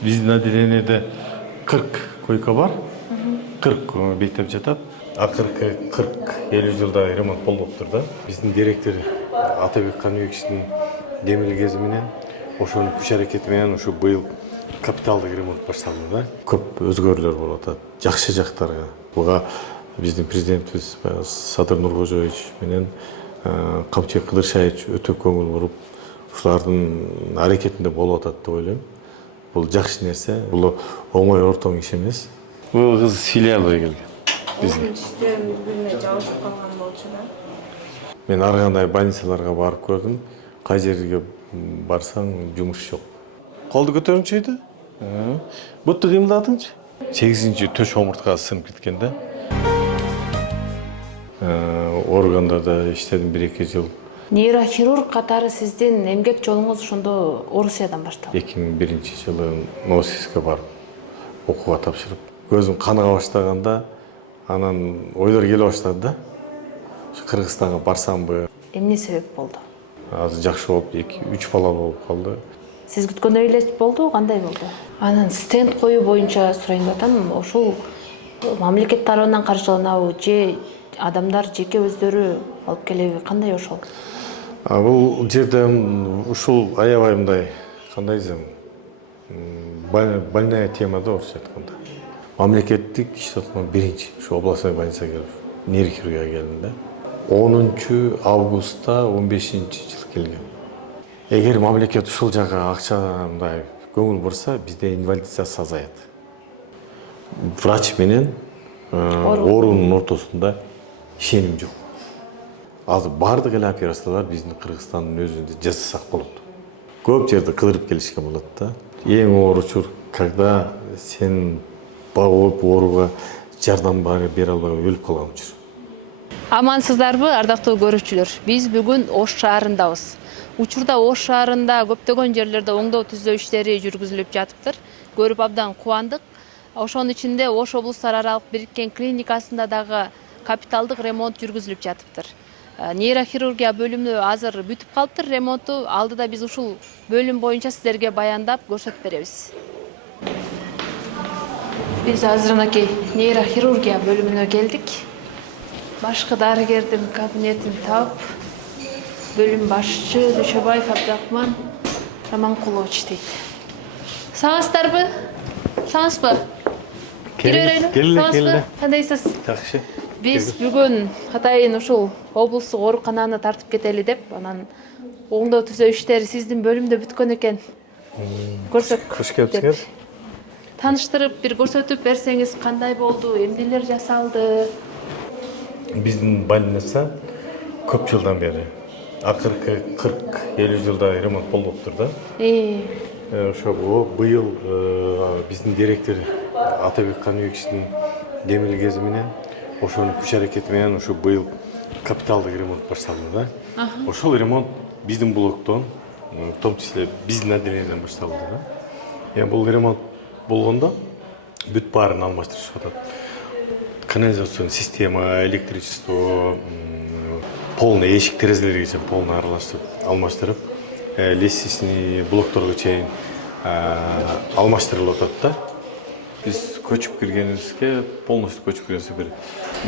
Биздин отделениеде 40 койка бар. 40 мектеп жатат. Акыркы 40-50 жылда ремонт болуптур да. Биздин директор Атабек Каныбековичтин демилгези менен ошонун күч аракети менен ушу быйыл капиталдык ремонт башталды да. Көп өзгөрүүлөр болуп атат. Жакшы жактарга. Буга биздин президентибиз Садыр Нуркожоевич менен Камчыбек Кыдыршаевич өтө көңүл буруп, ушулардын аракетинде болуп атат деп ойлойм. Бул жакшы нерсе. Бул оңой ортоң иш эмес. Бул кыз филиалга келген. Биздин иштерим бүгүнө жабышып калган болчу да. Мен ар кандай больницаларга барып көрдүм. Кай жерге барсаң жумуш жок. Колду көтөрүңчү. Бутты кыймылдатыңчы. 8-төш омурткасы сынып кеткен да. Органдарда иштедим 1-2 жыл. Нейрохирург катары сиздин эмгек жолуңуз ошондо Орусиядан башталды. 2001-жылы Новосибирскке барып окууга тапшырып, көзүм каныга баштаганда анан ойлор келе баштады да. Кыргызстанга барсамбы? Эмне себеп болду? Азыр жакшы болуп, 2-3 бала болуп калды. Сиз күткөндөй эле болду, кандай болду? Анан стенд коюу боюнча сурайын деп атам, ушул мамлекет тарабынан каржыланабы же адамдар жеке өздөрү алып келеби, кандай ошол? Бул жерде ушул аябай мындай, кандай десем, больная тема да орусча айтканда. Мамлекеттик иштеп аткан биринчи ушу областной больницага келип, нейрохирургияга келдим да. 10 августта 15-жыл келген. Эгер мамлекет ушул жага акча мындай көңүл бурса, бизде инвалидизация азаят. Врач менен оорунун ортосунда ишеним жок. Азыр бардык эле операциялар биздин Кыргызстандын өзүндө жасасак болот. Көп жерде кыдырып келишке болот да. Эң оор учур, когда сен ооруга жардам бере албай өлүп калган учур. Амансыздарбы, ардактуу көрүүчүлөр? Биз бүгүн Ош шаарындабыз. Учурда Ош шаарында көптөгөн жерлерде оңдоо түзөө иштери жүргүзүлүп жатыптыр. Көрүп абдан кубандык. Ошонун ичинде Ош облустар аралык бириккен клиникасында дагы капиталдык ремонт жүргүзүлүп жатыптыр. Нейрохирургия бөлүмү азыр бүтүп калыптыр ремонту. Алдыда биз ушул бөлүм боюнча сиздерге баяндап көрсөтүп беребиз. Биз азырынакей нейрохирургия бөлүмүнө келдик. Башкы дарыгердин кабинетин таап, бөлүм башчы Дүйшөбаев Абдрахман Романкулович дейт. Саңыздарбы? Саңызбы? Келе. Кандайсыз? Жакшы. Биз бүгүн атайын ушул облустук оорукананы тартып кетели деп, анан оңдоо түзөө иштери сиздин бөлүмдө бүткөн экен. Көрсөк. Кош келипсиңер. Тааныштырып, бир көрсөтүп берсеңиз, кандай болду, эмнелер жасалды? Биздин больница көп жылдан бери, акыркы 40-50 жылда ремонт болуптур да. Ошо быйыл биздин директор Атабек Каныбековичтин демилгези менен ошонун күч аракети менен ушу быйыл капиталдык ремонт башталды да. Ошол ремонт биздин блоктон, в том числе биздин отделениеден башталды да. Бул ремонт болгондо бүт баарын алмаштырышып атат. Канализационный система, электричество, полный эшик терезелерге полный алмаштырып, лестничный блокторго чейин алмаштырылып атат да. Биз көчүп киргенибизге, полностью көчүп киргенибизге бир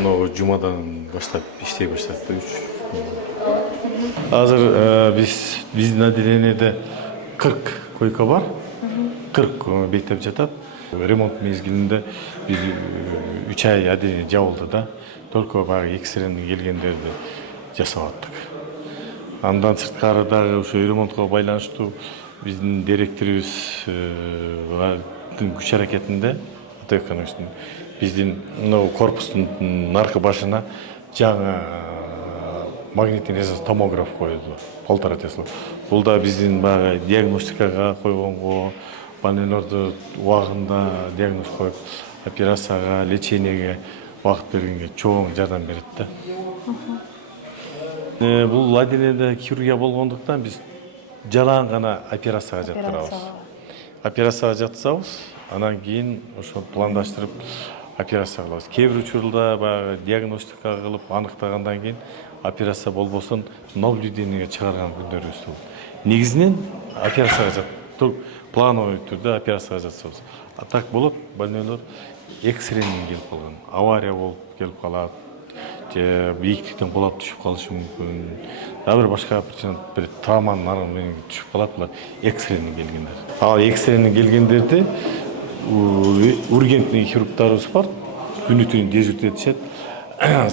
могу жумадан баштап иштей баштадык. Азыр биздин отделениеде 40 койка бар. 40 мектеп жатат. Ремонт мезгилинде биз 3 ай отделение жабылды да. Только баягы экстренный келгендерди жасап аттык. Андан сырткары дагы ушу ремонтко байланыштуу биздин директорубуз күч аракетинде биздин корпустун наркы башына жаңы магнитный резонанс томограф коюлду, 1,5 Тесла. Бул да биздин баягы диагностикага койгонго, больнойлорду убагында диагноз коюп, операцияга, лечениеге убакыт бергенге чоң жардам берет да. Бул отделениеде хирургия болгондуктан биз жалаң гана операцияга жаткырабыз. Операцияга жатсабыз, анан кийин ошо пландаштырып операция кылабыз. Кээ бир учурда баягы диагностика кылып аныктагандан кийин операция болбосун наблюдениеге чыгарган күндөрүбүз болот. Негизинен операцияга плановый түрдө операцияга жасайбыз. А так болот, больнойлор эксрейден келип калган, авария болуп келип калат, же бийиктиктен кулап түшүп калышы мүмкүн. Дагы бир башка бир травманын менен түшүп калат, булар эксрейден келгендер. Ал эксрейден келгендерди ургентный хирургдарыбыз бар, күнү түнү дежурить этишет,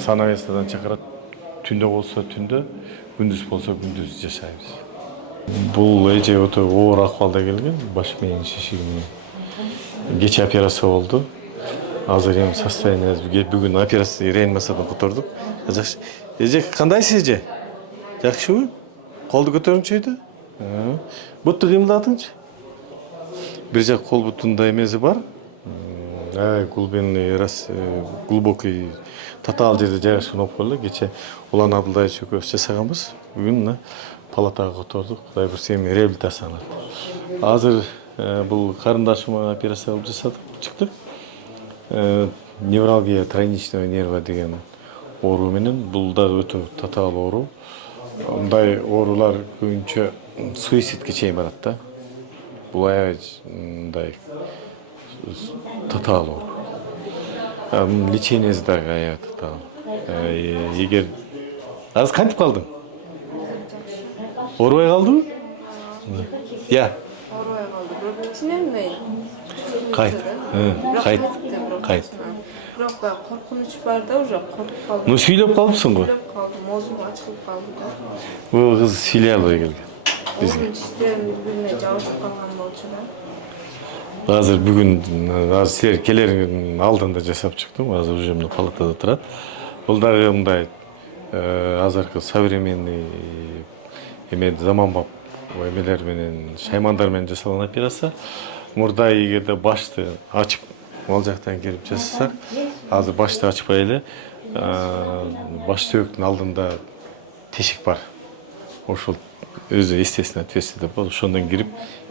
санавестадан чакырат, түндө болсо түндө, күндүз болсо күндүз жашайбыз. Бул эже өтө оор акыбалда келген, баш мээни шишигинен. Кече операция болду. Азыр эми состояние бүгүн операция реанимациядан котордук. Жакшы. Эже кандайсыз эже? Жакшыбы? Колду көтөрүңчү үйдө? Бутту кыймылдатыңчы. Бир жак кол бутунда эмеси бар. Глубинный раз глубокий татаал жерде жайгашкан опкол. Кече Улан Абдулдаевич экөөбүз жасаганбыз. Бүгүн палатага котордук. Кудай буйрса эми реабилитацияланат. Азыр бул карындашыма операция кылып жасадык, чыктык. Невралгия тройничного нерва деген оору менен, бул дагы өтө татаал оору. Мындай оорулар көбүнчө суицидке чейин барат да. Бул аябай мындай татаал оору. Лечениеси дагы аябай татаал. Эгер азыр кантип калдың? Оорубай калдыбы? Я. Оорубай калды. Бирок кичине мындай Кайт. Бирок баягы коркунуч бар да, уже коркуп калдым. Ну сүйлөп калыпсың го. Сүйлөп калдым, оозум ачылып калды да. Бул кыз сүйлөй албай келген. Бизге тиштерим бири-бирине жабышып калган болчу да. Азыр бүгүн силер келердин алдында жасап чыктым. Азыр уже мына палатада турат. Бул дагы мындай азыркы современный заманбап эмелер менен, шаймандар менен жасалган операция. Мурда эгерде башты ачып, ал жактан кирип жасасак, азыр башты ачпай эле баш сөөктүн алдында тешик бар. Ошол өзү естественный отверстие деп болот. Ошондон кирип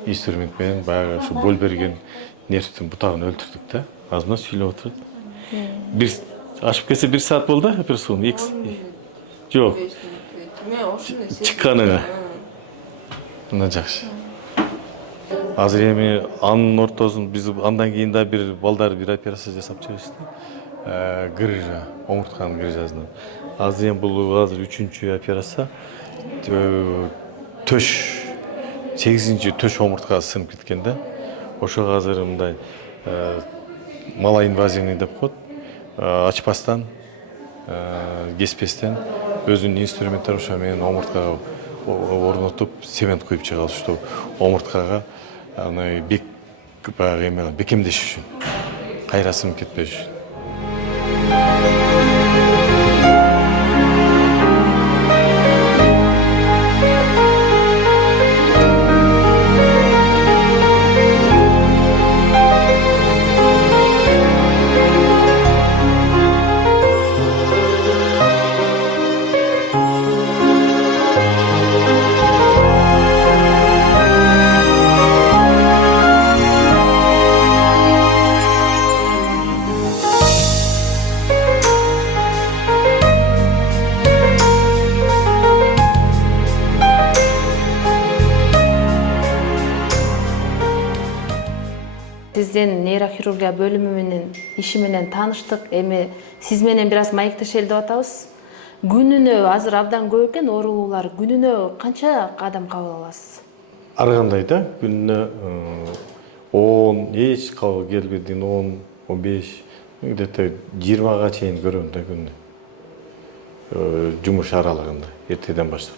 инструмент менен баягы ушу боль берген нервтин бутагын өлтүрдүк да. Азыр мына сүйлөп отурат. Бир ашып келсе 1 саат болду операцион. Жок. Мен ошону Чыкканыңа. Мына жакшы. Азыр эми анын ортосун биз андан кийин да бир балдар бир операция жасап чыгышты. Грыжа, омуртканын грыжасынан. Азыр эми бул азыр 3-чү операция. Төш 8-чи төш омурткасы сынып кеткен да. Ошого азыр мындай малоинвазивный деп коет. Ачпастан, кеспестен өзүнүн инструменттери ошо менен омурткага орнотуп цемент куюп чыгабыз, что омурткага бек баягы эме бекемдеш үчүн, кайра сынып кетпеш үчүн. Сизден нейрохирургия бөлүмү менен иши менен тааныштык. Эми сиз менен бир аз маектешели деп атабыз. Күнүнө азыр абдан көп экен оорулуулар. Күнүнө канча кадам кабыл аласыз? Ар кандай да, күнүнө 10, эч кабыл келбедин 10, 15, где-то 20га чейин көрөм да күнүнө. Жумуш аралыгында, эртеден баштап,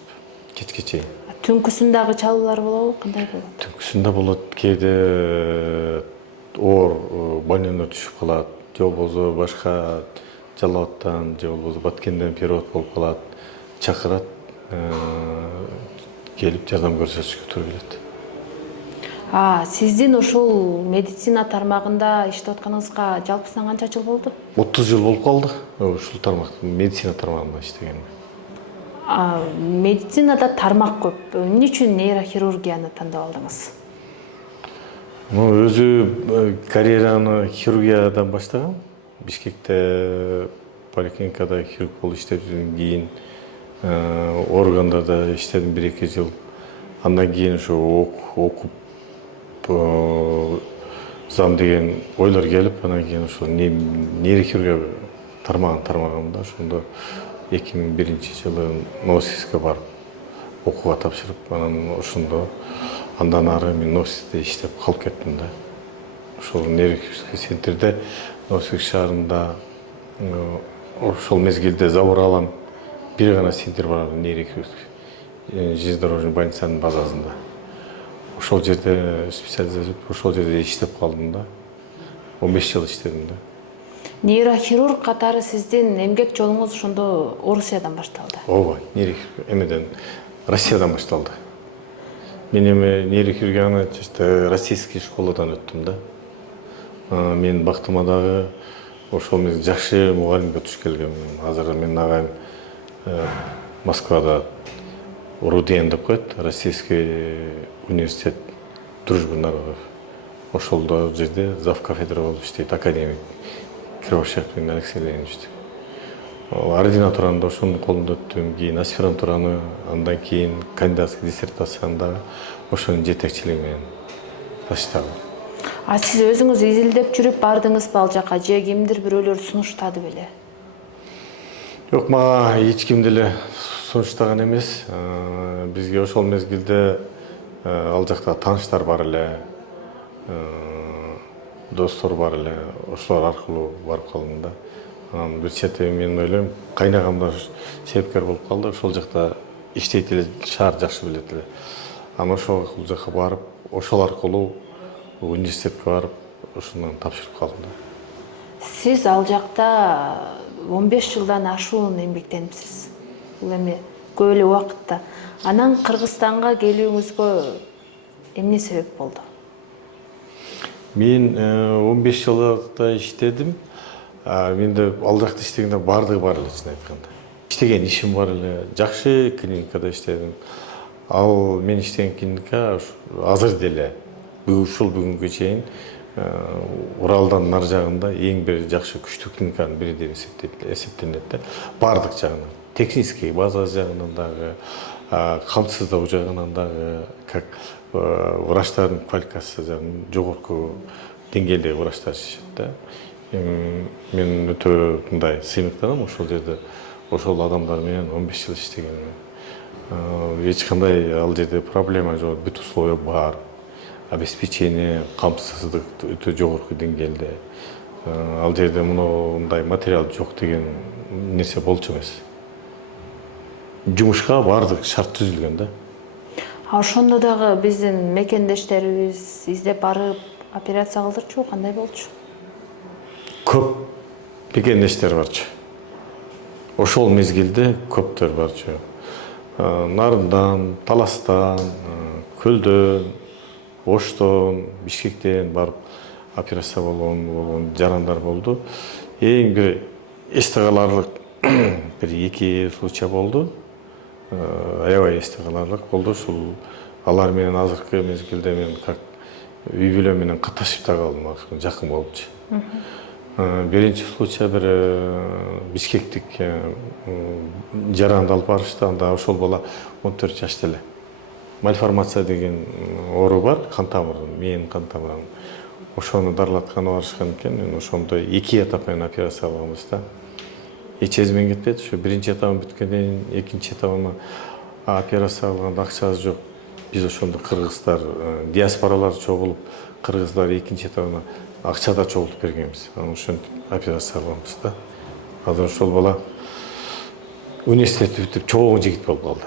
кечке чейин. Түнкүсүн чалуулар болобу? Кандай болот? Түнкүсүндө болот, кээде оор больнойлор түшүп калат, же болбосо башка жалалаттан, же болбосо баткенден перевод болуп калат, чакырат, келип жардам көрсөтүшкө туура келет. Сиздин ушул медицина тармагында иштеп атканыңызга жалпысынан канча жыл болду? 30 жыл болуп калды ушул тармак, медицина тармагында иштегениме. Медицинада тармак көп. Эмне үчүн нейрохирургияны тандап алдыңыз? Өзү карьераны хирургиядан баштагам. Бишкекте поликлиникада хирург болуп иштедим, кийин органдарда иштедим 1-2 жыл. Андан кийин ошо окуп зам деген ойлор келип, анан кийин ушул нейрохирургия тармагында ошондо 2001-жылы Новосибирскке барып окууга тапшырып, анан ошондо андан ары мен Новосибирскте иштеп калып кеттим да. Ошол нейрохирургический центрде Новосибирск шаарында ошол мезгилде Забор Алам бир гана центр бар, нейрохирургический железнодорожный больницанын базасында. Ошол жерде специализация, ошол жерде иштеп калдым да. 15 жыл иштедим да. Нейрохирург катары сиздин эмгек жолуңуз ошондо Орусиядан башталды. Ооба, нейрохирург эмеден Россиядан башталды. Мен эми нейрохирургияны российский школадан өттүм да. Мен бактыма дагы ошол мезгил жакшы мугалимге туш келгем. Азыр менин агайым Москвада РУДН деп коет, Российский университет дружбы народов. Ошол жерде зав кафедра болуп иштейт, академик Кривошеев Алексей Леонидович. Ординатураны да ошонун колунда өттүм, кийин аспирантураны, андан кийин кандидатский диссертацияны дагы ошонун жетекчилиги менен баштадым. А сиз өзүңүз изилдеп жүрүп бардыңызбы ал жака, же кимдир бирөөлөр сунуштады беле? Жок, мага эч ким деле сунуштаган эмес. Бизге ошол мезгилде ал жакта тааныштар бар эле, достор бар эле, ошолор аркылуу барып калдым да. Анан бир чети мен ойлойм, кайнагам да себепкер болуп калды. Ошол жакта иштейт эле, шаар жакшы билет эле. Анан ошол жака барып, ошол аркылуу университетке барып, ошондон тапшырып калдым да. Сиз ал жакта 15 жылдан ашуун эмгектениптсиз. Бул эми көп эле убакытта. Анан Кыргызстанга келүүңүзгө эмне себеп болду? Мен 15 жылда иштедим. Менде ал жакта иштегенде бардыгы бар эле, чын айтканда. Иштеген ишим бар эле, жакшы клиникада иштедим. Ал мен иштеген клиника азыр деле ушул бүгүнгө чейин Уралдан нар жагында эң бир жакшы күчтүү клиниканын бири деп эсептелет да. Бардык жагынан, технический база жагынан дагы, камсыздоо жагынан дагы, как врачтардын квалификациясы жагынан жогорку деңгээлдеги врачтар иштешет да. Мен өтө мындай сыймыктанам ошол жерде, ошол адамдар менен 15 жыл иштегениме. Эч кандай ал жерде проблема жок, бүт условия бар. Обеспечение, камсыздык өтө жогорку деңгээлде. Ал жерде мындай материал жок деген нерсе болчу эмес. Жумушка бардык шарт түзүлгөн да. Ошондо дагы биздин мекендештерибиз издеп барып операция кылдырчу, кандай болчу? Көп мекендештер барчу. Ошол мезгилде көптөр барчу. Нарындан, Таластан, Көлдөн, Оштон, Бишкектен барып операция болгон жарандар болду. Эң бир эсте каларлык бир 2 случай болду. Аябай эсте каларлык болду. Ушул алар менен азыркы мезгилде мен как үй бүлө менен катышып да калдым, жакын болупчу. Биринчи случай бир бишкектик жаранды алып барышты, анда ошол бала 14 жашта эле. Мальформация деген оору бар, кан тамырдын, мээни кан тамырын. Ошону дарылатканы барышкан экен, мен ошондо 2 этап менен операция кылганбыз да. Эч эзимен кетпеди, ошо биринчи этабы бүткөндөн кийин экинчи этабына операция кылганда акчасы жок. Биз ошондо кыргыздар, диаспоралар чогулуп, кыргыздар экинчи этабына акча да чогултуп бергенбиз. Анан ошентип операция кылганбыз да. Азыр ошол бала университетти бүтүп чоң жигит болуп калды.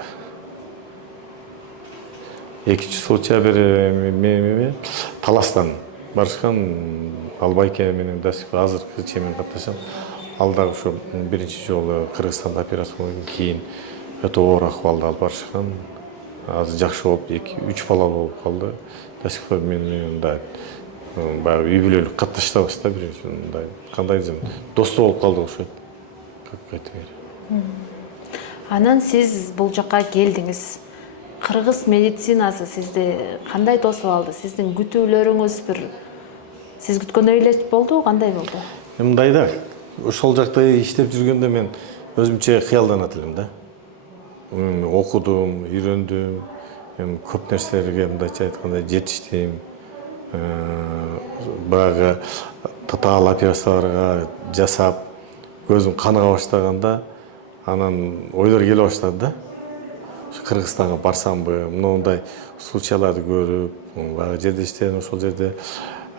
Экинчи случай бир Таластан барышкан, Албайке менен азыркы чемен катташам. Ал дагы ошо биринчи жолу Кыргызстанда операция болгондон кийин өтө оор акыбалда алып барышкан. Азыр жакшы болуп, 2-3 бала болуп калды. Дасык менен мындай баягы үй бүлөлүк катташтабыз да, биринчи мындай кандай десем, досто болуп калдык ошо. Как айтып. Анан сиз бул жакка келдиңиз. Кыргыз медицинасы сизди кандай тосуп алды? Сиздин күтүүлөрүңүз бир сиз күткөндөй эле болду, кандай болду? Мындай да, ошол жакта иштеп жүргөндө мен өзүмчө кыялданат элем да. Окудум, үйрөндүм, көп нерселерге мындайча айтканда жетиштим. баягы татаал операцияларга жасап көзүм каныга баштаганда анан ойлор келе баштады да. Кыргызстанга барсамбы, мындай случайларды көрүп, баягы жердештерим ошол жерде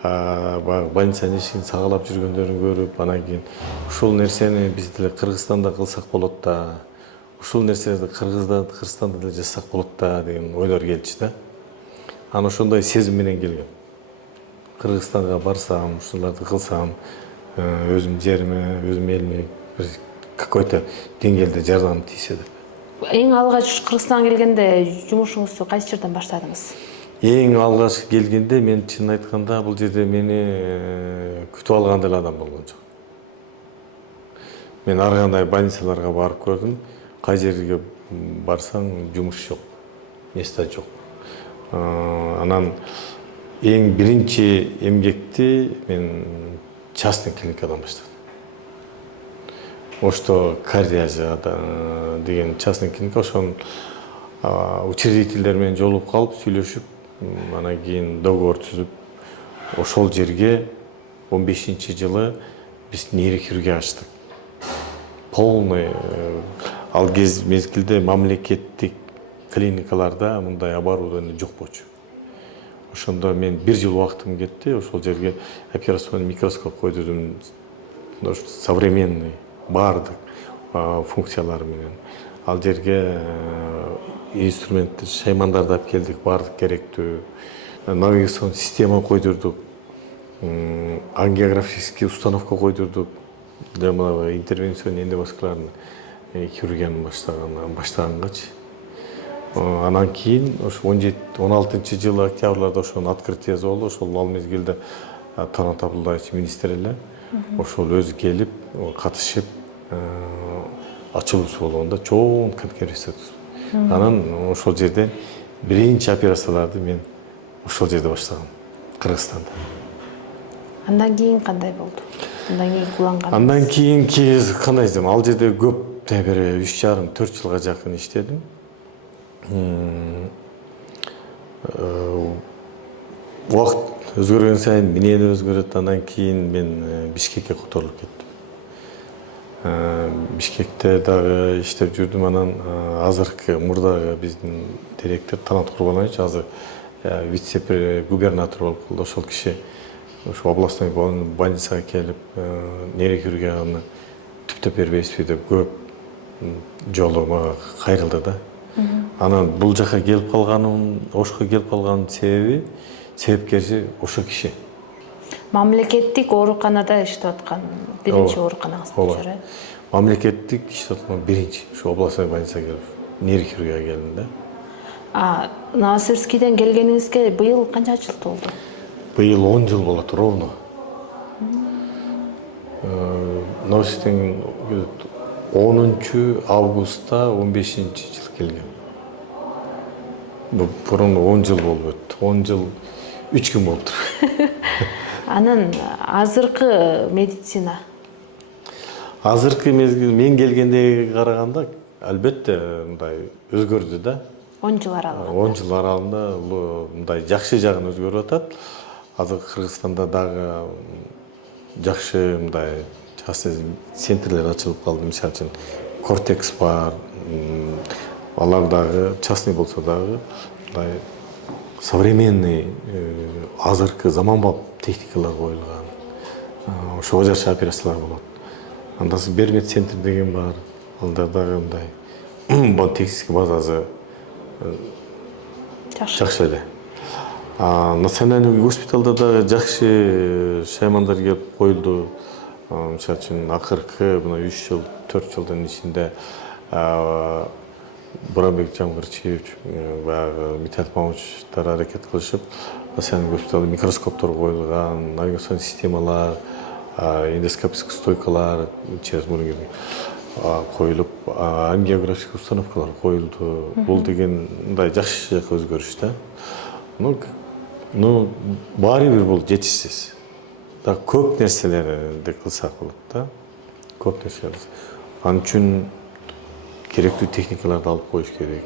баягы больницанын эшигин сагалап жүргөндөрүн көрүп, анан кийин ушул нерсени биз деле Кыргызстанда кылсак болот да. Ушул нерселерди Кыргызстанда деле жасасак болот да деген ойлор келчү да. Анан ошондой сезим менен келгем. Кыргызстанга барсам, ушуларды кылсам, өзүмдүн жериме, өзүмдүн элиме бир какой-то деңгээлде жардам тийсе деп. Эң алгач Кыргызстанга келгенде жумушуңузду кайсы жерден баштадыңыз? Эң алгач келгенде мен чынын айтканда бул жерде мени күтүп алган деле адам болгон жок. Мен ар кандай больницаларга барып көрдүм. Кай жерге барсаң жумуш жок, место жок. Анан эң биринчи эмгекти мен частный клиникадан баштадым. Ошто Кардиажа деген частный клиника, ошонун учредителдер менен жолугуп калып, сүйлөшүп, анан кийин договор түзүп, ошол жерге 15-жылы биз нейрохирургия ачтык. Полный ал мезгилде мамлекеттик клиникаларда мындай оборудование жок болчу. Ошондо мен 1 жыл убактым кетти, ошол жерге операционный микроскоп койдурдум, современный бардык функциялары менен. Ал жерге инструментти, шаймандарды алып келдик, бардык керектүү. Навигационный система койдурдук, ангиографический установка койдурдук. Интервенционный эндоваскулярный хирургиянын баштагангачы. Анан кийин ошо 16-жылы октябрларда ошонун открытиясы болду. Ошол ал мезгилде Танат Абдуллаевич министр эле. Ошол өзү келип, катышып, ачылуусу болгондо чоң конференция өткөзүп. Анан ошол жерден биринчи операцияларды мен ошол жерде баштагам, Кыргызстанда. Андан кийин кандай болду? Андан кийин куланганыңыз? Андан кийинки кандай десем, ал жерде көп бир 3,5-4 жылга жакын иштедим. Убакыт өзгөргөн сайын минени өзгөрөт. Андан кийин мен Бишкекке которулуп кеттим. Бишкекте дагы иштеп жүрдүм. Анан азыркы мурдагы биздин директор Танат Курбанович азыр вице-губернатор болуп калды. Ошол киши ошо областной больницага келип, нейрохирургияны түптөп бербейсизби деп көп жолу мага кайрылды да. Анан бул жака келип калганым, ошко келип калганын себепкери ошо киши. Мамлекеттик ооруканада иштеп аткан биринчи ооруканаңыз болчу, э? Мамлекеттик иштеп аткан биринчи, ошо областной больницага келип, нейрохирургияга келдим да. Новосибирскийден келгениңизге быйыл канча жыл толду? Быйыл 10 жыл болот ровно. Новосибирден 10 августта 15-жыл келгем. Бурун 10 жыл болуп өттү. 10 жыл 3 күн болуптур. Анан азыркы медицина? Азыркы мезгил мен келгендеги караганда албетте мындай өзгөрдү да. 10 жыл аралыгында. 10 жыл аралыгында мындай жакшы жагын өзгөрүп атат. Азыр Кыргызстанда дагы жакшы мындай частный центрлер ачылып калды. Мисалы үчүн Кортекс бар. Алар дагы частный болсо дагы мындай современный азыркы заманбап техникалар коюлган. Ошого жараша операциялар болот. Анда Бермет центр деген бар. Алда дагы мындай технический базасы жакшы эле. Национальный госпиталда дагы жакшы шаймандар келип коюлду. Мисалы үчүн акыркы 3 жыл, 4 жылдын ичинде Буранбек Жамгырчиевич, баягы Митхат Мамучтар аракет кылышып, национальный госпиталда микроскоптор коюлган, навигационный системалар, эндоскопический стойкалар через мурун коюлуп, ангиографический установкалар коюлду. Бул деген мындай жакшы өзгөрүш да. Баары бир бул жетишсиз. Да көп нерселерди кылсак болот да. Көп нерселер. Ал үчүн керектүү техникаларды алып коюш керек.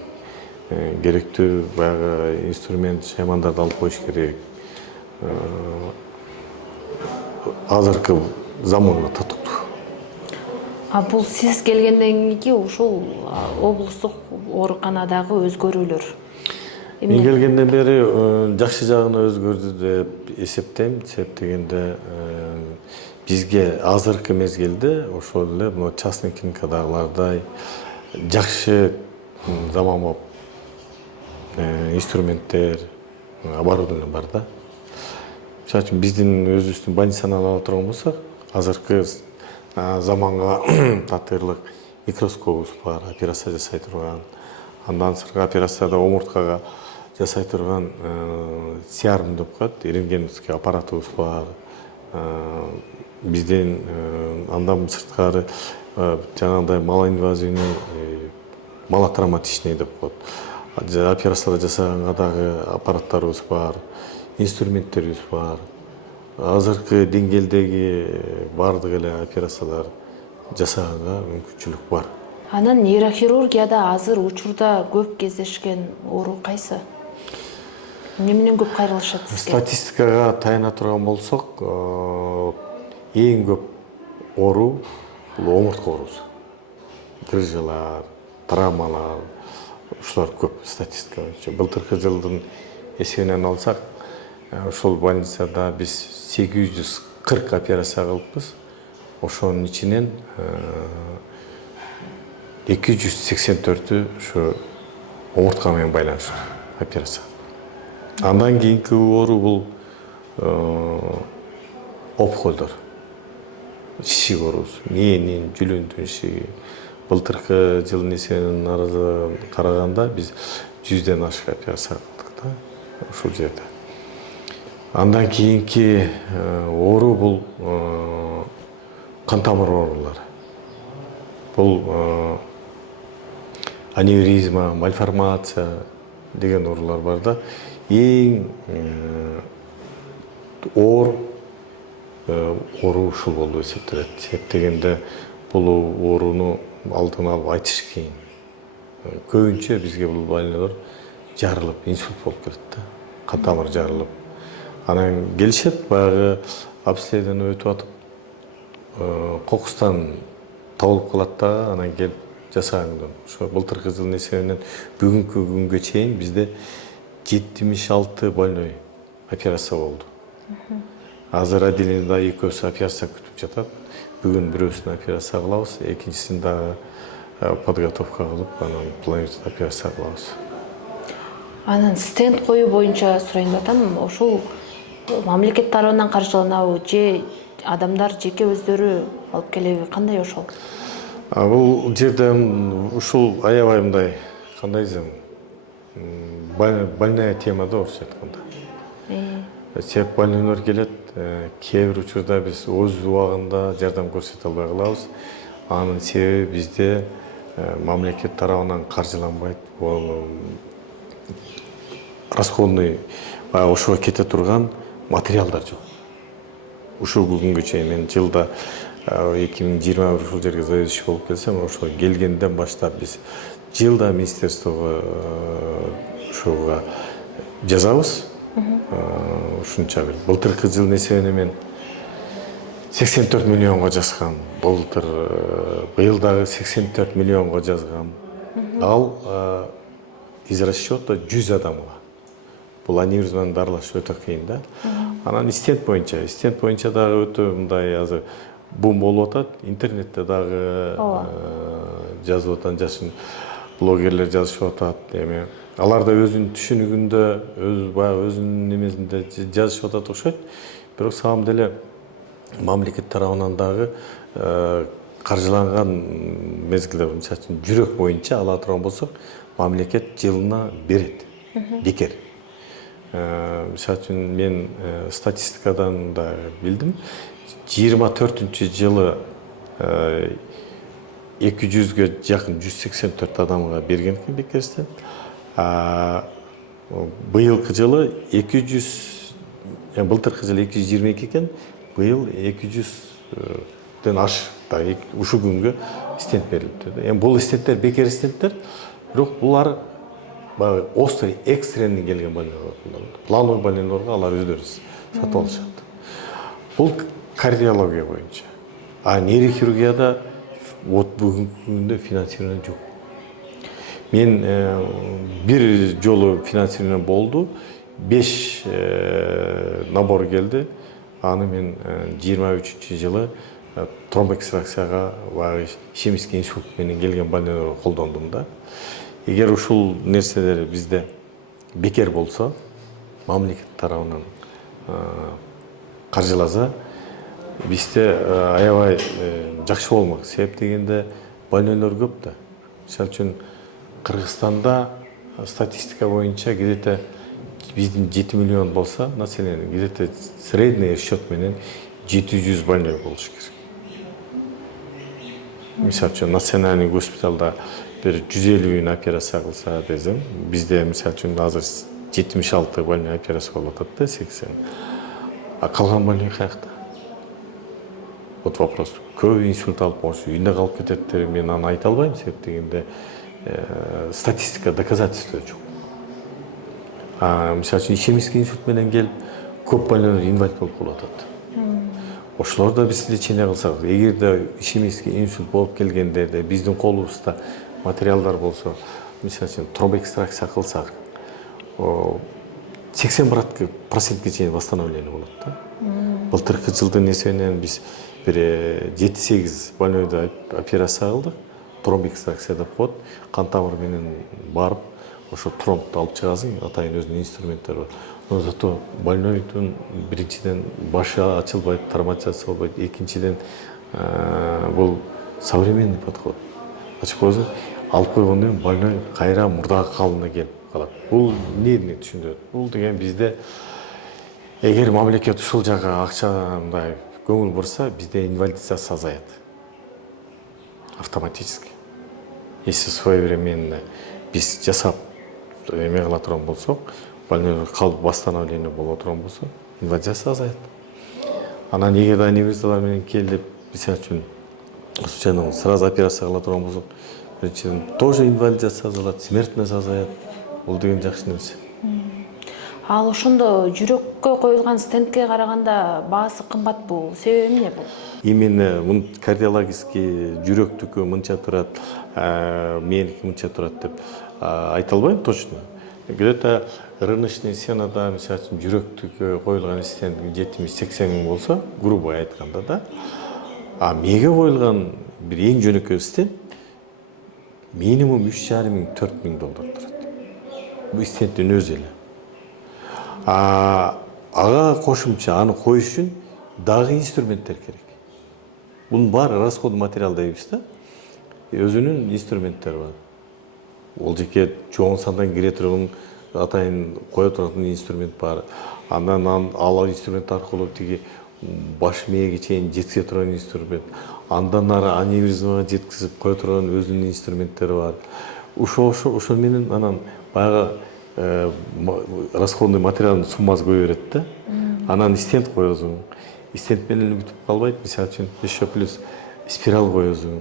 Керектүү баягы инструмент, шаймандарды алып коюш керек. азыркы заманга татыктуу. Бул сиз келгенден кийин ушул облустук ооруканадагы өзгөрүүлөр Мен келгенден бери жакшы жагына өзгөрдү деп эсептейм. Себеп дегенде бизге азыркы мезгилде ошол эле мына частный клиникадагылардай жакшы заманбап инструменттер, оборудование бар да. Мисалы үчүн биздин өзүбүздүн больницаны ала турган болсок, азыркы заманга татырлык микроскопубуз бар, операция жасай турган. Андан сыртка операцияда омурткага жасай турган CRM деп коет, рентгеновский аппаратыбыз бар. Бизден андан сырткары жанагындай малоинвазивный, малотравматичный деп коет. Операциялар жасаганга дагы аппараттарыбыз бар, инструменттерибиз бар. Азыркы деңгээлдеги бардык эле операциялар жасаганга мүмкүнчүлүк бар. Анан нейрохирургияда азыр учурда көп кездешкен оору кайсы? Эмне көп кайрылышат сизге? Статистикага таяна турган болсок, эң көп оору бул омуртка оорусу. Грыжалар, травмалар, ушулар көп статистика боюнча. Былтыркы жылдын эсебинен алсак, ошол больницада биз 840 операция кылыппыз. Ошонун ичинен 284-ü şu омуртка менен байланыштуу операция. Андан кийинки оору бул опухолдор. Шишик оорусу, мээнин, жүлүндүн шишиги. Былтыркы жылдын эсебинен караганда биз 100ден ашык операция кылдык да ушул жерде. Андан кийинки оору бул кан тамыр оорулары. Бул аневризма, мальформация деген оорулар бар да. Эң оор оору ушул болуп эсептелет. Себеп дегенде бул ооруну алдын алып айтыш кийин. Көбүнчө бизге бул больнолор жарылып, инсульт болуп келет да. Кан тамыр жарылып. Анан келишет, баягы обследование өтүп атып, кокустан табылып калат да, анан келип жасагандан. Ошо былтыркы жылдын эсебинен бүгүнкү күнгө чейин бизде 76 больной операция болду. Азыр отделениеда экөөсү операция күтүп жатат. Бүгүн бирөөсүн операция кылабыз, экинчисин дагы подготовка кылып, анан планируется операция кылабыз. Анан стенд коюу боюнча сурайын деп атам, ошол мамлекет тарабынан каржыланабы же адамдар жеке өздөрү алып келеби, кандай ошол? Бул жерде ушул аябай мындай кандай десем, больная тема да орусча айтканда. Себеп больнойлор келет, кээ бир учурда биз өз убагында жардам көрсөтө албай калабыз. Анын себеби бизде мамлекет тарабынан каржыланбайт, расходный ошого кете турган материалдар жок. Ушул күнгө чейин мен жылда 2021 ушул жерге заведующий болуп келсем, ошо келгенден баштап биз жылда министерствого ушуга жазабыз. Ушунча бир. Былтыркы жылдын эсебинен мен 84 миллионго жазгам. Былтыр быйыл дагы 84 миллионго жазгам. Ал из расчета 100 адамга. Бул аневризманы дарылаш өтө кыйын да. Анан стенд боюнча дагы өтө мындай азыр бум болуп атат. Интернетте дагы жазып атат, жашын блогерлер жазышып атат. Эми алар да өзүнүн түшүнүгүндө, өзүнүн немесинде жазышып атат окшойт. Бирок самом деле мамлекет тарабынан дагы каржыланган мезгилдер, мисалы үчүн жүрөк боюнча ала турган болсок, мамлекет жылына берет. Бекер. Мисалы үчүн мен статистикадан да билдим. 24-жылы 200ге жакын 184 адамга берген экен бекерстен. Быйылкы жылы 200, былтыркы жылы 222 экен, быйыл 200ден ашык. Ушул күнгө стенд берилипти. Эми бул стендтер бекер стендтер, бирок булар острый, экстренный келген больнойлор. Плановый больнойлорго алар өздөрү сатып алышат. Бул кардиология боюнча. А нейрохирургияда вот бүгүнкү күндө финансирование жок. Мен бир жолу финансирование болду, 5 набор келди. Аны мен 23-жылы тромбэкстракцияга баягы ишемический инсульт менен келген больнойлорго колдондум да. Эгер ушул нерселер бизде бекер болсо, мамлекет тарабынан каржыласа, бизде аябай жакшы болмок. Себеп дегенде больнойлор көп да. Мисалы үчүн Кыргызстанда статистика боюнча где-то биздин 7 миллион болса, население где-то средний счет менен 700 больной болуш керек. Мисалы үчүн национальный госпиталда бир 150 операция кылса десем, бизде мисалы үчүн азыр 76 больной операция болуп атат да, 80. А калган больной каякта? Вот вопрос. Көп инсульт алып болушу, үйүндө калып кететтер, мен аны айта албайм, себеп дегенде статистика доказательство жок. Мисалы үчүн ишемический инсульт менен келип, көп больнойлор инвалид болуп калып атат. Ошолорду биз лечение кылсак, эгерде ишемический инсульт болуп келгендерде биздин колубузда материалдар болсо, мисалы үчүн тромбэкстракция кылсак, 80% чейин восстановление болот да. Былтыркы жылдын эсебинен биз бир 7-8 больнойду операция кылдык. Тромбэкстракция деп коет. Кан тамыр менен барып, ошо тромбду алып чыгасың, атайын өзүнүн инструменттери бар. Но зато больнойдун биринчиден башы ачылбайт, травматизация болбойт. Экинчиден бул современный подход. Ачып койсоң, алып койгондон кийин больной кайра мурдагы калыбына келип калат. Бул эмнени түшүндүрөт? Бул деген бизде эгер мамлекет ушул жакка акчандай көңүл бурса, бизде инвалидизация азаят. Автоматически. Если своевременно биз жасап эме кыла турган болсок, больной калып восстановление боло турган болсо, инвалидизация азаят. Анан эгер аневризмалар менен келип, мисалы үчүн случайно сразу операция кыла турган болсок, биринчиден тоже инвалидизация азаят, смертность азаят. Бул деген жакшы нерсе. Ал ошондо жүрөккө коюлган стентке караганда баасы кымбат бул. Себеби эмне бул? Именно кардиологический жүрөктүкү мынча турат, меники мынча турат деп айта албайм точно. Где-то рыночный ценада, мисалы үчүн жүрөктүккө коюлган стент 70-80 миң болсо, грубо айтканда да. А меге коюлган бир эң жөнөкөй стент минимум 3,5 миң, 4 миң доллар турат. Бул стенттин өзү эле. Ага кошумча аны коюш үчүн дагы инструменттер керек. Бунун баары расходный материал дейбиз да. Өзүнүн инструменттери бар. Ол жеке чоң сандан кире турган атайын кое турган инструмент бар. Андан ал инструмент аркылуу тиги баш мээге чейин жеткизе турган инструмент. Андан ары аневризмага жеткизип кое турган өзүнүн инструменттери бар. Ошо менен анан баягы расходный материалдын суммасы көбөйөт да. Анан стент коесуң. Стент менен бүтүп калбайт. Мисалы үчүн еще плюс спираль коесуң.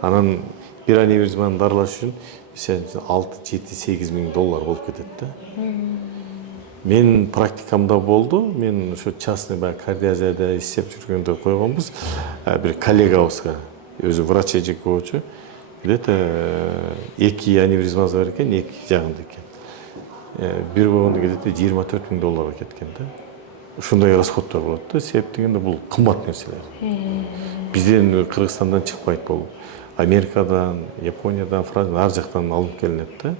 Анан бир аневризманы дарылаш үчүн 6-7-8 миң доллар болуп кетет да. Мен практикамда болду. Мен ошо частный кардиазияда иштеп жүргөндө койгонбуз. Бир коллегабызга, өзү врач эжекебочу, где-то 2 аневризмасы бар экен, 2 жагында экен. Бир болгондо где-то 24 миң долларга кеткен да. Ушундай расходтор болот да. Себеп дегенде бул кымбат нерселер. Бизден Кыргызстандан чыкпайт бул. Америкадан, Япониядан, Франциядан, ар жактан алынып келинет да.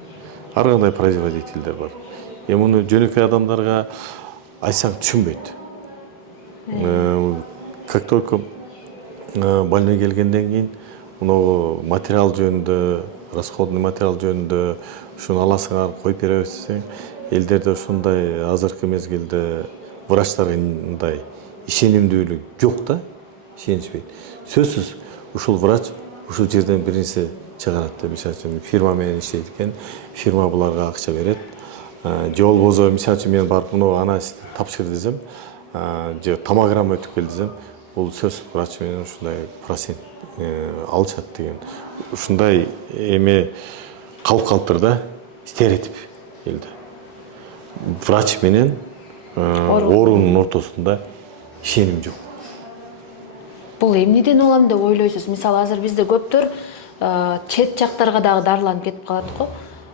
Ар кандай производительдер бар. Муну жөнөкөй адамдарга айтсаң түшүнбөйт. Как только больной келгенден кийин, муну материал жөнүндө, расходный материал жөнүндө ушуну аласыңар, коюп беребиз десең, элдерде ушундай азыркы мезгилде врачтарга мындай ишенимдүүлүк жок да, ишенишпейт. Сөзсүз ушул врач ушул жерден бир нерсе чыгарат деп, мисалы үчүн фирма менен иштейт экен, фирма буларга акча берет. Же болбосо, мисалы үчүн мен барып муну анализ тапшыр десем, же томограмма өтүп кел десем, бул сөзсүз врач менен ушундай процент алышат деген. Ушундай эме калып калыптыр да, стереотип элде. Врач менен оорунун ортосунда ишеним жок. Бул эмнеден улам деп ойлойсуз? Мисалы азыр бизде көптөр чет жактарга дагы дарыланып кетип калат го.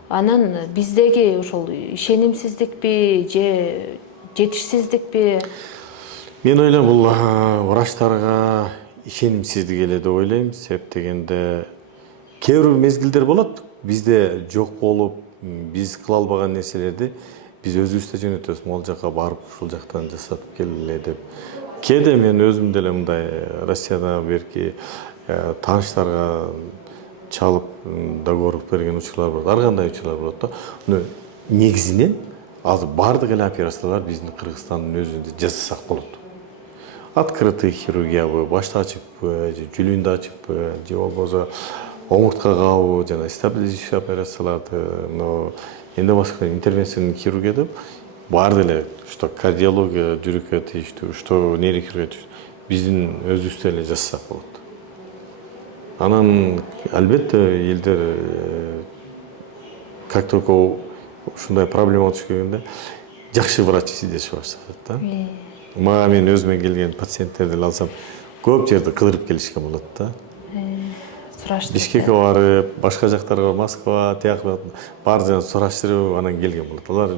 Анан биздеги ошол ишенимсиздикпи же жетишсиздикпи? Мен ойлойм бул врачтарга ишенимсиздик эле деп ойлойм. Себеп дегенде кээ бир мезгилдер болот, бизде жок болуп, биз кыла албаган нерселерди биз өзүбүздө жөнөтөбүз. Могул жака барып, ушул жактан жасап келеле деп. Кээде мен өзүм деле мындай Россияда берки тааныштарга чалып договор берген учурлар болот. Ар кандай учурлар болот да. Негизинен азыр бардык эле операциялар биздин Кыргызстандын өзүндө жасасак болот. Открытый хирургиябы, башты ачыппы, же жүлүндү ачыппы, же болбосо омуртка кабуу жана стабилизирующий операцияларды, энде башка интервенциялык хирургия деп бар деле, что кардиология, жүрөккө тийиштүү, что нейрохирургия тийиштүү биздин өзүбүздө эле жасасак болот. Анан албетте элдер как только ушундай проблема түшүп келгенде жакшы врач издешип башташат да. Мага мен өзүмө келген пациенттерди алсам, көп жерди кыдырып келишкен болот да. Бишкекке барып, башка жактарга, Москва, тияк бар жерден сураштырып, анан келген болот. Алар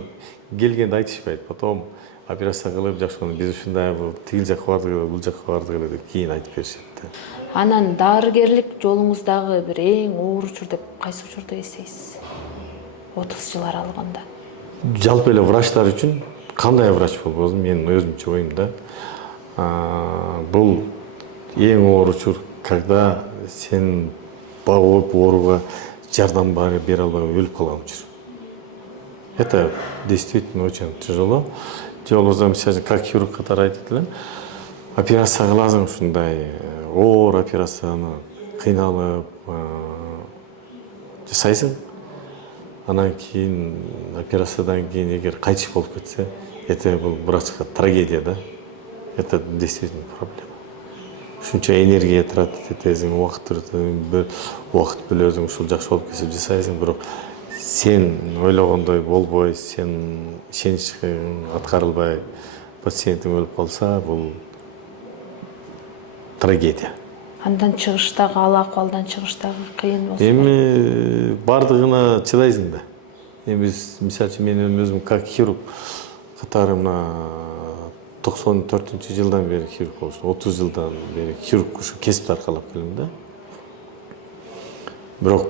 келгенде айтышпайт. Потом операция кылып, жакшы биз ушундай тигил жакка бардык, бул жакка бардык деп кийин айтып беришет да. Анан дарыгерлик жолуңуздагы бир эң оор учур деп кайсы учурду эстейсиз? 30 жыл аралыгында. Жалпы эле врачтар үчүн кандай врач болбосун мен өзүмчө оюм да. Бул эң оор учур, когда сен ооруга жардам бере албай өлүп калган учур. Это действительно очень тяжело. Же болбосо мисалы как хирург катары айтып элем, операция кыласың ушундай оор операцияны кыйналып жасайсың. Анан кийин операциядан кийин эгер кайтыш болуп кетсе, это бул врачка трагедия да. Это действительно проблема. Ушунча энергия тратить этесиң, убакыт бөлөсүң, ушул жакшы болуп кетсе жасайсың, бирок сен ойлогондой болбой, сен ишеничиң аткарылбай, пациентиң өлүп калса, бул трагедия. Андан чыгыштагы, ал акыбалдан чыгыштагы кыйын болсо. Эми бардыгына чыдайсың да. Эми биз мисалы үчүн мен өзүм как хирург катары мына 94-жылдан бери хирург болушум, 30 жылдан бери хирург ушу кесипти аркалап келем да. Бирок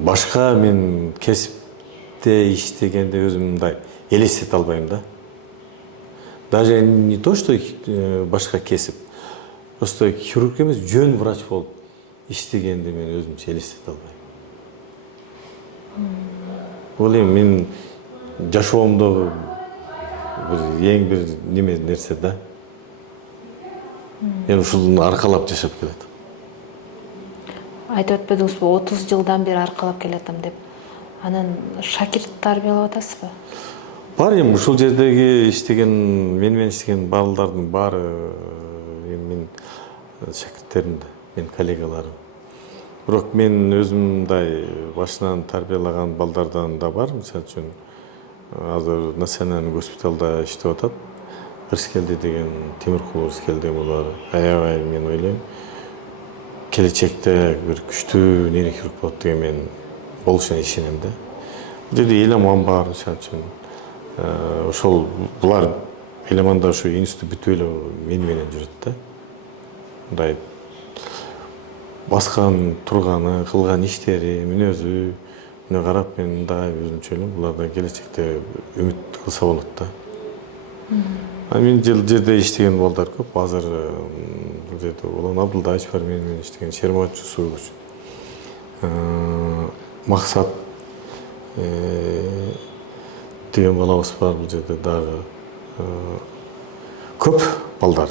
башка мен кесипте иштегенде өзүм мындай элестете албайм да. Даже не то, что башка кесип, просто хирург эмес, жөн врач болуп иштегенди мен өзүмчө элестете албайм. Бул эми мен жашоомдогу эң бир неме нерсе да. Мен ушуну аркалап жашап келатам. Айтып өтпөдүңүзбү, 30 жылдан бери аркалап келатам деп. Анан шакирт тарбиялап атасызбы? Бар эми ушул жердеги иштеген, менен иштеген балдардын баары мен шакирттерим да, мен коллегаларым. Бирок мен өзүм мындай башынан тарбиялаган балдардан да бар. Мисалы үчүн азыр национальный госпиталда иштеп атат. Ырскелди деген, Темиркул Ырскелди булар. Аябай мен ойлойм, келечекте бир күчтүү нейрохирург болот деген мен болушуна ишенем да. Бул жерде эламан бар, мисалы үчүн. Ошол булар эламанда ушу институт бүтүп эле менен жүрөт да. Мындай баскан, турганы, кылган иштери, мүнөзү карап мен мындай өзүмчө ойлойм, булардан келечекте үмүт кылса болот да. Мен жерде иштеген балдар көп. Азыр бул жерде Улан Абдулдаевич бар, менен иштеген Шермат Жусупович, Максат деген балабыз бар, бул жерде дагы көп балдар.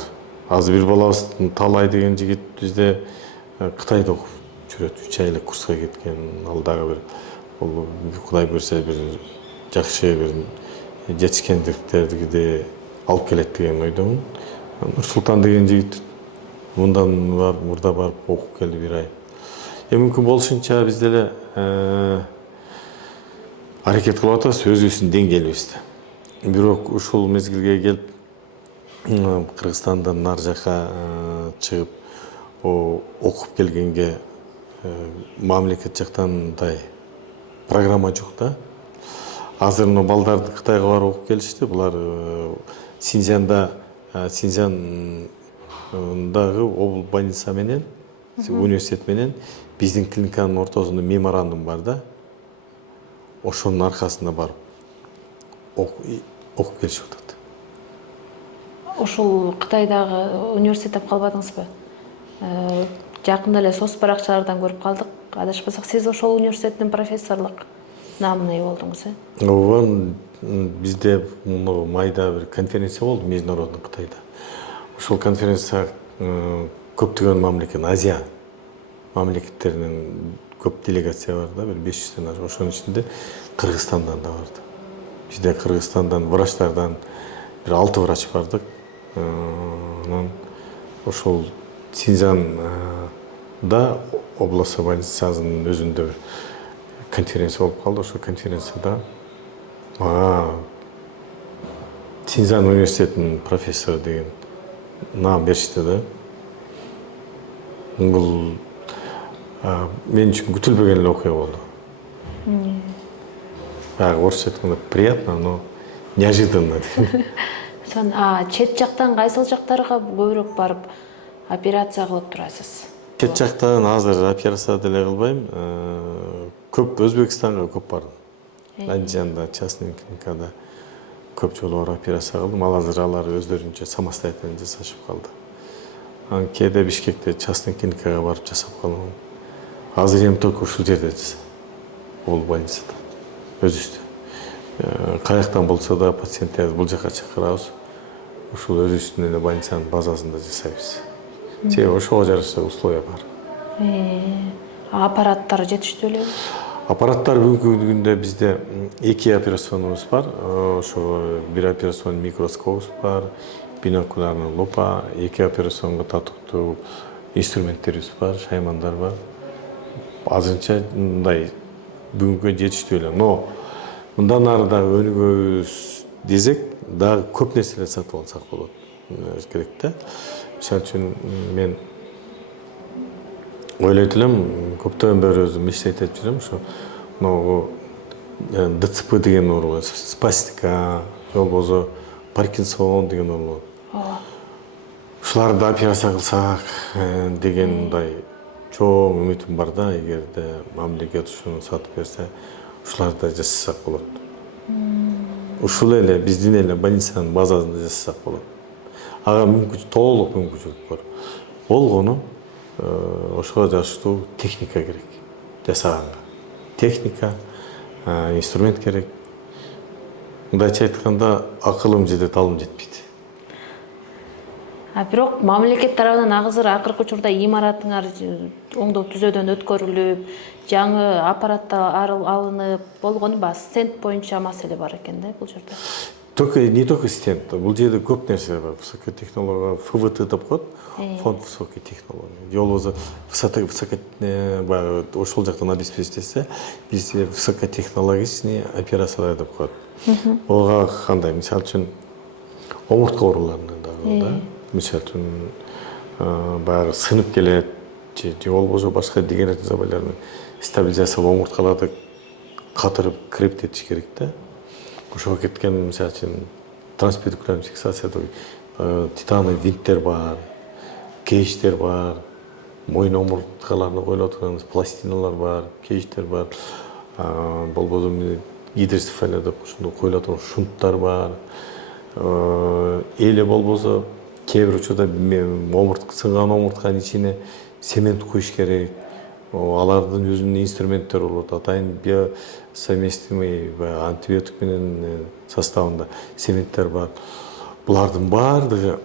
Азыр бир балабыз Талай деген жигит бизде Кытайда окуп жүрөт, 3 айлык курска кеткен. Ал дагы бир Кудай берсе бир жакшы бир жетишкендиктерди алып келет деген ойдомун. Нурсултан деген жигит мурда барып окуп келди 1 ай. Мүмкүн болушунча биз деле аракет кылып атабыз өзүбүздүн деңгээлибизде. бирок ушул мезгилге келип Кыргызстандан нар жака чыгып окуп келгенге мамлекет жактан мындай программа жок да. Азыр мына балдарды Кытайга барып окуп келишти. Булар Синьцзяндагы обл больница менен, университет менен биздин клиниканын ортосунда меморандум бар да. Ошонун аркасында барып окуп келишип атат. Ушул Кытайдагы университет деп калбадыңызбы? Жакында эле соц баракчалардан көрүп калдык. Адашпасак, сиз ошол университеттин профессорлук намына ээ болдуңуз, Ооба, бизде майда бир конференция болду международный Кытайда. Ошол конференция көптөгөн мамлекет, Азия мамлекеттеринен көп делегация бар да, бир 500ден ашык. Ошонун ичинде Кыргызстандан да барды. Бизде Кыргызстандан врачтардан бир 6 врач бардык. Ошол Синьцзянда областный больницасынын өзүндө конференция болуп калды. Ошол конференцияда мага Синьцзян университетинин профессору деген наам беришти да. Бул мен үчүн күтүлбөгөн эле окуя болду. Орусча айтканда приятно, но неожиданно. Чет жактан кайсыл жактарга көбүрөөк барып операция кылып турасыз? Чет жактан азыр операция деле кылбайм. Көп Өзбекстанга көп бардым. Андижанда, частный клиникада көп жолу барып операция кылдым. Ал азыр алар өздөрүнчө самостоятельно жасашып калды. Кээде Бишкекте частный клиникага барып жасап калдым. Азыр эми только ушул жерде жасайм. Бул больницада. Өзүбүздө. Каяктан болсо да пациенттерди бул жака чакырабыз. Ушул өзүбүздүн эле больницанын базасында жасайбыз. Себеби ошого жараша условия бар. Аппараттар жетиштүү элеби? Аппараттар бүгүнкү күндө бизде 2 операционубуз бар. Ошо бир операцион микроскопубуз бар, бинокулярный лупа, 2 операционго татыктуу инструменттерибиз бар, шаймандар бар. Азырынча мындай бүгүнкү жетиштүү эле. Но мындан ары дагы өнүгөбүз десек, дагы көп нерселер сатып алсак болот керек да. Мисалы үчүн мен ойлойт элем, көптөн бери өзүм иштетип жүрөм, ошо могу ДЦП деген оору, спастика, же болбосо Паркинсон деген оору. Ушуларды операция кылсак деген мындай чоң үмүтүм бар да, эгерде мамлекет ушуну сатып берсе, ушуларды жасасак болот. Ушул эле биздин эле больницанын базасында жасасак болот. Ага толук мүмкүнчүлүк бар. Болгону ошого жараштуу техника керек. Жасаганга. Техника, инструмент керек. Мындайча айтканда, акылым жетет, алым жетпейт. Бирок мамлекет тарабынан акыркы учурда имаратыңар оңдоо түзөөдөн өткөрүлүп, жаңы аппараттар алынып болгонуба, стенд боюнча маселе бар экен да бул жерде. Не только стенд, бул жерде көп нерсе бар. Высокая технология, ФВТ деп коет, фонд высокой технологии. Же болбосо ошол жактан обеспечитсе, бизде высокотехнологичный операциялар деп коет. Ого кандай, мисалы үчүн омуртка ооруларына дагы да. Мисалы үчүн баягы сынып келет, же болбосо башка дегенеративный заболевание, стабилизациялуу омурткаларды катырып крептетиш керек да. Ошого кеткен, мисалы үчүн транспедикулярный фиксацияда титановый винттер бар, кейштер бар, мойын омурткаларына коюлуп турган пластиналар бар, кейштер бар, болбосо гидросцефалия деп ошондо коюлуп турган шунттар бар. Эле болбосо кээ бир учурда сынган омуртканын ичине цемент куюш керек. Алардын өзүнүн инструменттери болот. Атайын биосовместимый антибиотик менен составында цементтер бар. Булардын баардыгы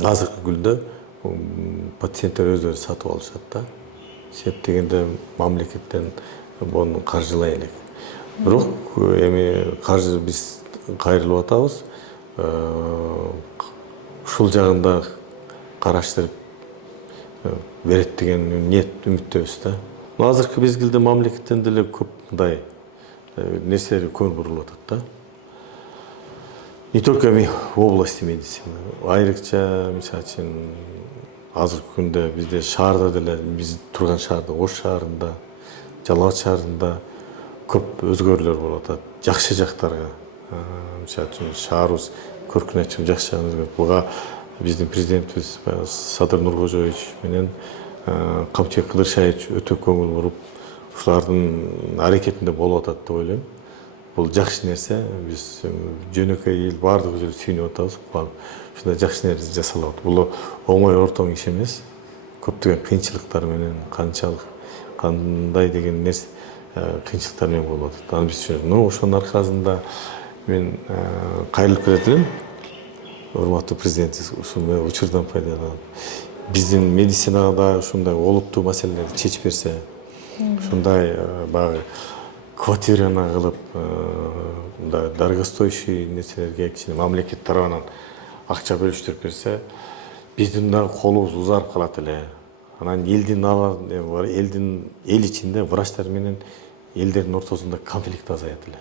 азыркы күндө пациенттер өздөрү сатып алышат да. Себеп дегенде мамлекеттен буну каржылай элек. Бирок эми каржы биз кайрылып атабыз. Ушул жагында караштырып берет деген ниет үмүттөбүз да. Азыркы мезгилде мамлекеттен деле көп мындай нерселерге көңүл бурулуп атат да. Не только области медицины. Айрыкча, мисалы үчүн, азыркы күндө бизде шаарда деле, биз турган шаарда, Ош шаарында, Жалал Абад шаарында көп өзгөрүүлөр болуп атат. Жакшы жактарга. Мисалы үчүн, шаарыбыз көркүн ачып жакшы жагын өзгөртүп. Буга биздин президентибиз Садыр Нуркожоевич менен Камчыбек Кыдыршаевич өтө көңүл буруп, ушулардын аракетинде болуп атат деп ойлойм. Бул жакшы нерсе. Биз жөнөкөй эл баардыгыбыз сүйүнүп атабыз. Ушундай жакшы нерсе жасалып атат. Бул оңой ортоң иш эмес. Көптөгөн кыйынчылыктар менен, кандай деген нерсе кыйынчылыктар менен болуп атат. Аны биз түшүнөбүз. Ошонун аркасында мен кайрылып келет элем. Урматтуу президентибиз ушул учурдан пайдаланып, биздин медицинага да ушундай олуттуу маселелерди чечип берсе, ушундай баягы квотирование кылып, дорогостоящий нерселерге кичине мамлекет тарабынан акча бөлүштүрүп берсе, биздин дагы колубуз узарып калат эле. Анан элдин эл ичинде врачтар менен элдердин ортосунда конфликт азаят эле.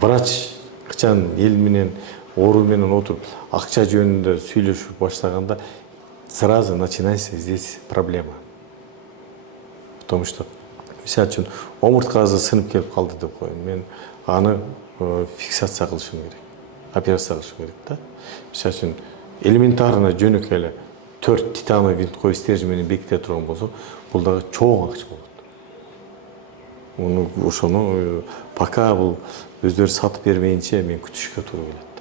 Врач качан эл менен оору менен отуруп акча жөнүндө сүйлөшүп баштаганда сразу начинается здесь проблема. Потому что мисалы үчүн омурткасы сынып келип калды деп коеюн. Мен аны фиксация кылышым керек. Операция кылышым керек да. Мисалы үчүн элементарно жөнөкөй эле 4 титановый винткой стержень менен беките турган болсо, бул дагы чоң акча болот. Ошону пока бул өздөрү сатып бермейинче мен күтүшкө туура келет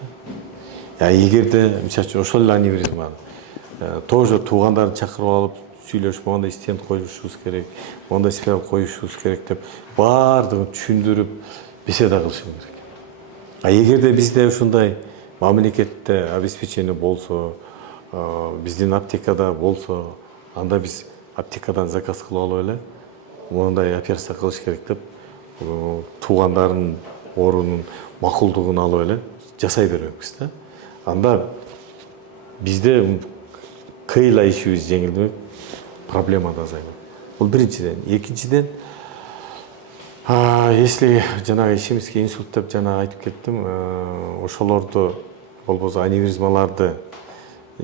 да. Эгерде мисалы үчүн ошол эле аневризма тоже туугандарын чакырып алып сүйлөшүп, мондай стенд коюшубуз керек, мондай спираль коюшубуз керек деп баардыгын түшүндүрүп беседа кылышым керек. Эгерде бизде ушундай мамлекетте обеспечение болсо, биздин аптекада болсо, анда биз аптекадан заказ кылып алып эле мондай операция кылыш керек деп туугандардын оорунун макулдугун алып эле жасай беребиз да. Анда бизде кыйла ишибиз жеңилдемек, проблема да азайбайт. Бул биринчиден. Экинчиден, если жанагы ишемический инсульт деп жана айтып кеттим, ошолорду болбосо аневризмаларды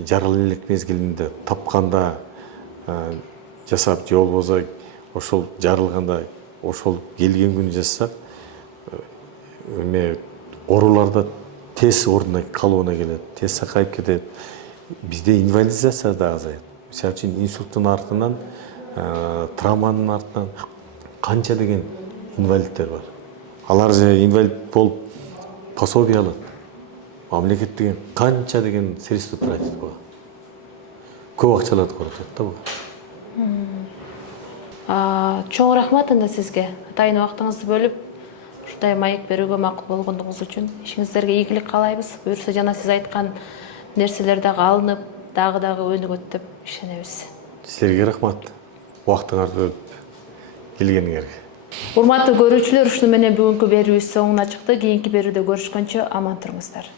жарыл элек мезгилинде тапканда жасап, же болбосо ошол жарылганда ошол келген күнү жасасак, ооруларда тез ордуна калууна келет, тез сакайып кетет. Бизде инвалидизация да азайат. Мисалы үчүн инсульттун артынан, травманын артынан канча деген инвалидтер бар. Алар же инвалид болуп пособие алат. Мамлекет деген канча деген средства тратит буга. Көп акчаларды коротот да буга. Чоң рахмат анда сизге. Атайын убактыңызды бөлүп, ушундай маек берүүгө макул болгондугуңуз үчүн ишиңиздерге ийгилик каалайбыз. Буюрса жана сиз айткан нерселер дагы алынып, дагы өнүгөт деп ишенебиз. Силерге рахмат. Убактыңарды бөлүп келгениңерге. Урматтуу көрүүчүлөр, ушуну менен бүгүнкү берүүбүз соңуна чыкты. Кийинки берүүдө көрүшкөнчө аман туруңуздар.